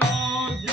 Lord,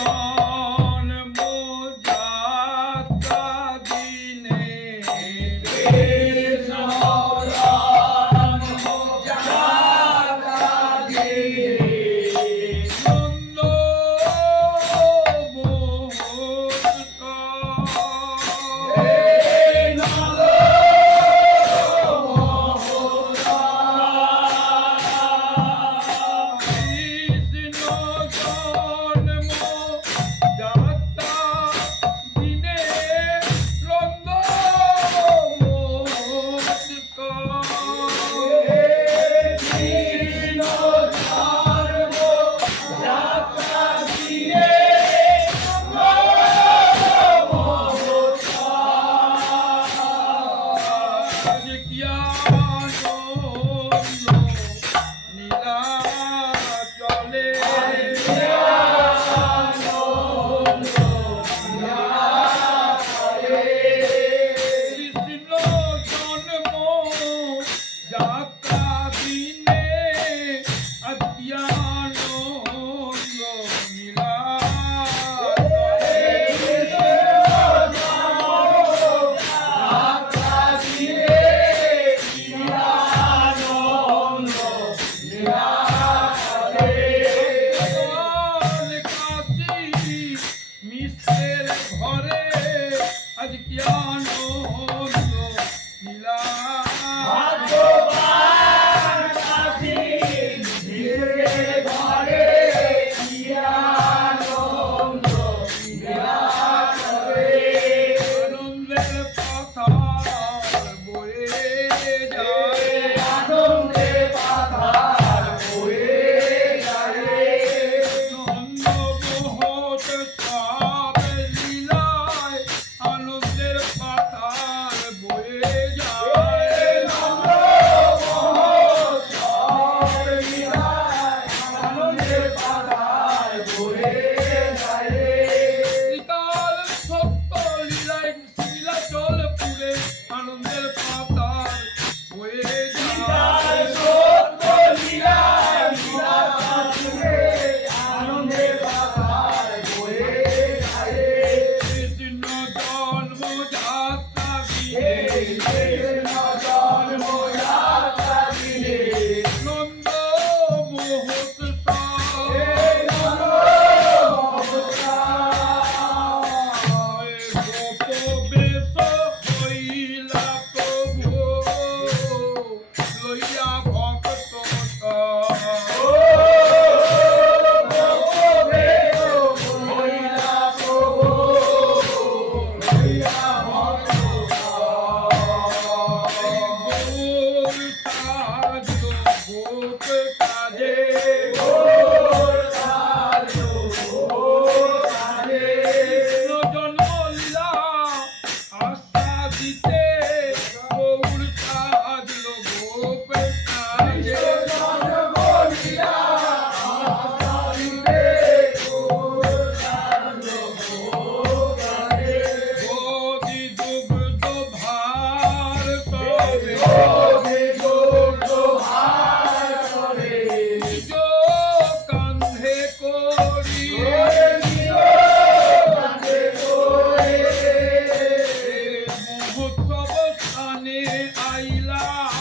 Yeah. i Ayla.